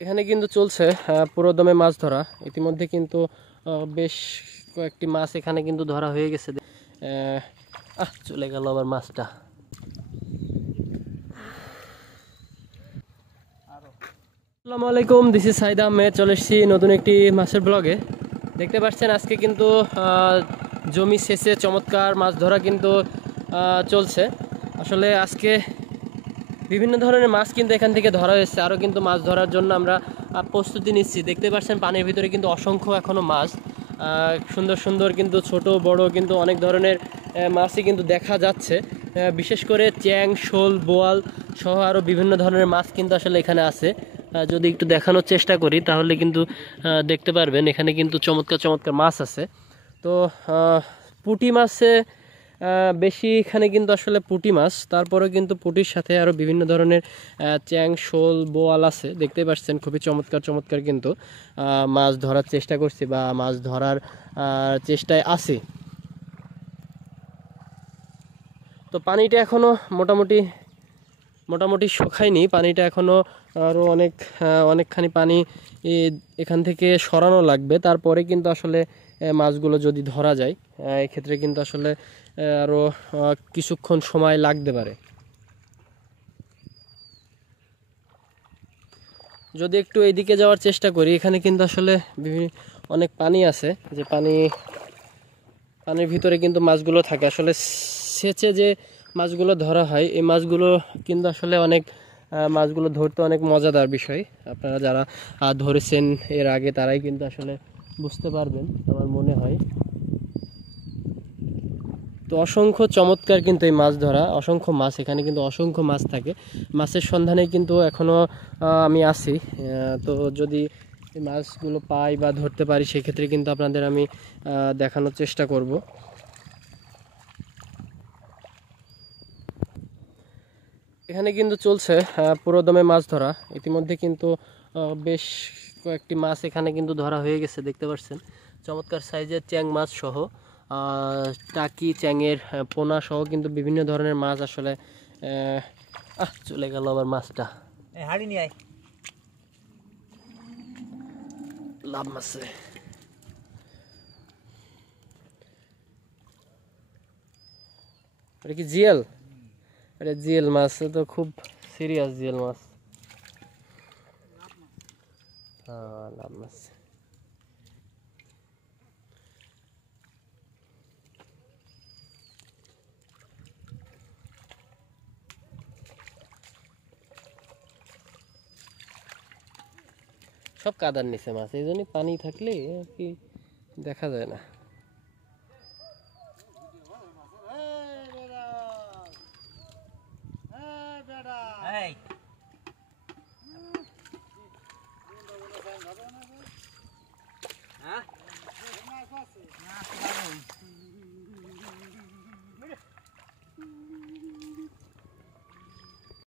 এখানে কিন্তু চলছে পুরো দমে মাছ ধরা। ইতিমধ্যে কিন্তু বেশ কয়েকটি মাছ এখানে কিন্তু ধরা হয়ে গেছে। চলে গেল আবার মাছটা। আসসালামু আলাইকুম, দিস ইজ সাইদ আহমেদ। চলে এসেছি নতুন একটি মাছের ব্লগে। দেখতে পাচ্ছেন আজকে কিন্তু জমি সেচে চমৎকার মাছ ধরা কিন্তু চলছে। আসলে আজকে বিভিন্ন ধরনের মাছ কিন্তু এখান থেকে ধরা হয়েছে। আরও কিন্তু মাছ ধরার জন্য আমরা প্রস্তুতি নিচ্ছি। দেখতে পাচ্ছেন পানির ভিতরে কিন্তু অসংখ্য এখনও মাছ, সুন্দর সুন্দর কিন্তু ছোট বড় কিন্তু অনেক ধরনের মাছই কিন্তু দেখা যাচ্ছে। বিশেষ করে চ্যাং, শোল, বোয়াল সহ আরও বিভিন্ন ধরনের মাছ কিন্তু আসলে এখানে আছে। যদি একটু দেখানোর চেষ্টা করি তাহলে কিন্তু দেখতে পারবেন এখানে কিন্তু চমৎকার চমৎকার মাছ আছে। তো পুঁটি মাছে বেশি এখানে কিন্তু আসলে পুঁটি মাছ, তারপরেও কিন্তু পুঁটির সাথে আরও বিভিন্ন ধরনের চ্যাং, শোল, বোয়াল আছে। দেখতেই পাচ্ছেন খুবই চমৎকার চমৎকার কিন্তু মাছ ধরার চেষ্টা করছি বা মাছ ধরার চেষ্টায় আছি। তো পানিটা এখনও মোটামুটি মোটামুটি শুকায়নি, পানিটা এখনও আরও অনেকখানি পানি এখান থেকে সরানো লাগবে। তারপরে কিন্তু আসলে মাছগুলো যদি ধরা যায়, এক্ষেত্রে কিন্তু আসলে আরও কিছুক্ষণ সময় লাগতে পারে। যদি একটু এইদিকে যাওয়ার চেষ্টা করি, এখানে কিন্তু আসলে অনেক পানি আছে, যে পানির ভিতরে কিন্তু মাছগুলো থাকে। আসলে সেচে যে মাছগুলো ধরা হয়, এই মাছগুলো কিন্তু আসলে মাছগুলো ধরতে অনেক মজাদার বিষয়। আপনারা যারা ধরেছেন এর আগে তারাই কিন্তু আসলে বুঝতে পারবেন আমার মনে হয়। তো অসংখ্য চমৎকার কিন্তু এই মাছ ধরা, অসংখ্য মাছ, এখানে কিন্তু অসংখ্য মাছ থাকে। মাছের সন্ধানে কিন্তু এখনও আমি আছি। তো যদি এই মাছগুলো পাই বা ধরতে পারি সেক্ষেত্রে কিন্তু আপনাদের আমি দেখানোর চেষ্টা করব। এখানে কিন্তু চলছে পুরো দমে মাছ ধরা। ইতিমধ্যে কিন্তু বেশ কয়েকটি মাছ এখানে কিন্তু ধরা হয়ে গেছে। দেখতে পাচ্ছেন চমৎকার সাইজের চ্যাং মাছ সহ টাকি, চ্যাংয়ের পোনা সহ কিন্তু বিভিন্ন ধরনের মাছ আসলে চলে গেল আবার মাছটা। হাড়ি নিয়ে আয়, লাভ মাছে। এটা কি জিএল? এটা জিএল মাছ, তো খুব সিরিয়াস জিএল মাছ। হ্যাঁ, লাভ মাছ। সব কাদার নিচে মাছ, এই জন্যই পানি থাকলে আর কি দেখা যায় না। এই